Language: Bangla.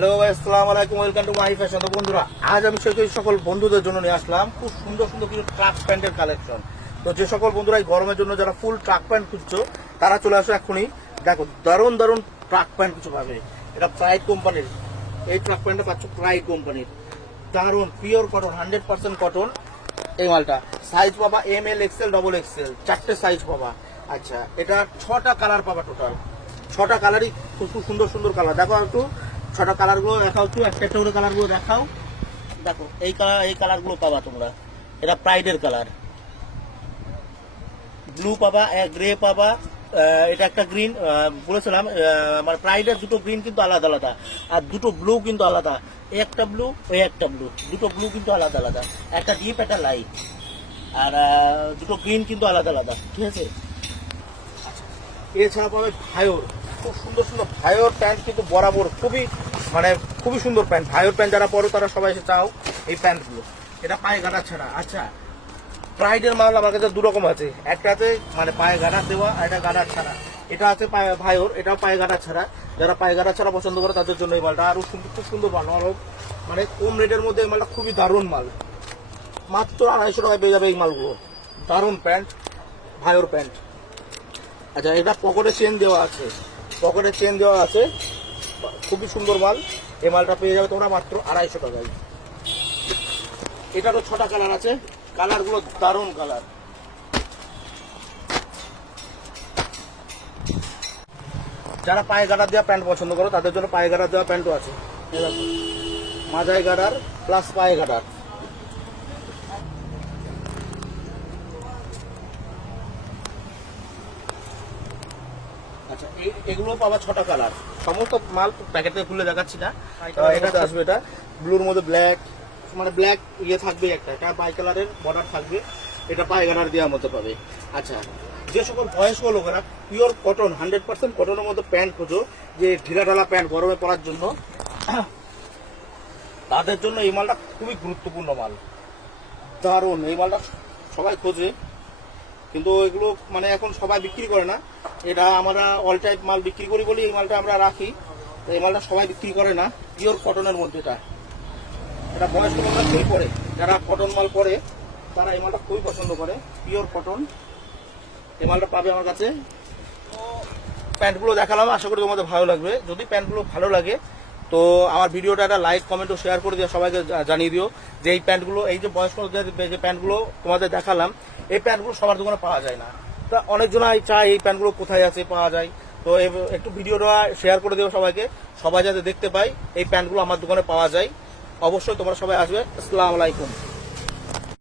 হ্যালো ভাই, আসসালামু আলাইকুম, ওয়েলকাম টু মাই ফ্যাশন। তো বন্ধুরা, আজ আমি সকল বন্ধুদের জন্য নিয়ে আসলাম খুব সুন্দর সুন্দর কিছু ট্রাক প্যান্টের কালেকশন। তো যে সকল বন্ধুরা এই গরমের জন্য যারা ফুল ট্রাক প্যান্ট খুঁজছো তারা চলে আসো এখনই। দেখো দারুণ দারুণ ট্রাক প্যান্ট কিছু পাবে। এটা প্রাইড কোম্পানির, এই ট্রাক প্যান্টটা পাচ্ছ প্রাইড কোম্পানির। দারুণ পিওর কটন, 100% কটন এই মালটা। সাইজ পাবা M L, XL, double XL, 4টে সাইজ পাবা। আচ্ছা, এটা 6টা কালার পাবা টোটাল। 6টা কালারই খুব সুন্দর সুন্দর কালার। দেখো একটু 6টা কালারগুলো দেখাও, একটু একটা একটা করে কালারগুলো দেখাও। দেখো এই কালারগুলো পাবা তোমরা। এটা প্রাইডের কালার। ব্লু পাবা, গ্রে পাবা, এটা একটা গ্রিন বলেছিলাম। মানে প্রাইডের দুটো গ্রিন কিন্তু আলাদা আলাদা, আর দুটো ব্লু কিন্তু আলাদা। এই একটা ব্লু, ওই একটা ব্লু, দুটো ব্লু কিন্তু আলাদা আলাদা। একটা ডিপ, একটা লাইট, আর দুটো গ্রিন কিন্তু আলাদা আলাদা, ঠিক আছে। এছাড়া পাবে ভায়োর, খুব সুন্দর সুন্দর ভায়োর প্যান্ট কিন্তু বরাবর খুবই সুন্দর প্যান্ট। ভায়োর প্যান্ট যারা পরো তারা সবাই এসে চাও এই প্যান্টগুলো। এটা পায়ে গাঁটা ছাড়া। আচ্ছা, প্রাইডের মাল আমার কাছে দু রকম আছে। একটা আছে মানে পায়ে গাঁটা দেওয়া, আর এটা গাঁটা ছাড়া। এটা আছে পায়ে ভায়োর, এটাও পায়ে গাঁটা ছাড়া। যারা পায়ে গাঁটা ছাড়া পছন্দ করে তাদের জন্য এই মালটা আরো খুব সুন্দর মাল। মানে কম রেটের মধ্যে এই মালটা খুবই দারুণ মাল। মাত্র 250 টাকায় পেয়ে যাবে এই মালগুলো। দারুণ প্যান্ট, ভায়োর প্যান্ট। আচ্ছা, এটা পকেটে চেন দেওয়া আছে, পকেটে চেন দেওয়া আছে, খুবই সুন্দর মাল। এই মালটা পেয়ে যাবে তোমরা মাত্র 250 টাকায়। এটারও 6টা কালার আছে, কালারগুলো দারুণ কালার। যারা পায়ে গার্ডার দেওয়া প্যান্ট পছন্দ করো তাদের জন্য পায়ে গার্ডার দেওয়া প্যান্টও আছে। মাজায় গার্ডার প্লাস পায়ে গার্ডার। আচ্ছা, এগুলো পাবা 6টা কালার। সমস্ত মাল প্যাকেট থেকে খুলে দেখাচ্ছি না। এটাতে আসবে, এটা ব্লুর মধ্যে ব্ল্যাক, মানে ব্ল্যাক ইয়ে থাকবে, একটা এটা বাই কালারের বর্ডার থাকবে। এটা পায়ে গার্ডার দেওয়ার মতো পাবে। আচ্ছা, যে সকল বয়স্ক লোকেরা পিওর কটন, 100% কটনের মধ্যে প্যান্ট খোঁজো, যে ঢিলা ঢালা প্যান্ট গরমে পরার জন্য, তাদের জন্য এই মালটা খুবই গুরুত্বপূর্ণ মাল। দারুণ এই মালটা সবাই খোঁজে, কিন্তু এগুলো মানে এখন সবাই বিক্রি করে না। এটা আমরা অল টাইপ মাল বিক্রি করি বলি এই মালটা আমরা রাখি। তো এই মালটা সবাই বিক্রি করে না। পিওর কটনের মধ্যে এটা বয়স্ক লোকরা খুবই পরে, যারা কটন মাল পরে তারা এই মালটা খুবই পছন্দ করে। পিওর কটন এই মালটা পাবে আমার কাছে। প্যান্টগুলো দেখালাম, আশা করি তোমাদের ভালো লাগবে। যদি প্যান্টগুলো ভালো লাগে তো আমার ভিডিওটা একটা লাইক, কমেন্ট ও শেয়ার করে দিও, সবাইকে জানিয়ে দিও যে এই প্যান্টগুলো, এই যে বয়স্কদের যে প্যান্টগুলো তোমাদের দেখালাম, এই প্যান্টগুলো সবার দোকানে পাওয়া যায় না। তা অনেকজনাই চায় এই প্যান্টগুলো কোথায় আছে, পাওয়া যায়। তো একটু ভিডিওটা শেয়ার করে দিও সবাইকে, সবাই যাতে দেখতে পায় এই প্যান্টগুলো আমার দোকানে পাওয়া যায়। অবশ্যই তোমরা সবাই আসবে। আসসালামু আলাইকুম।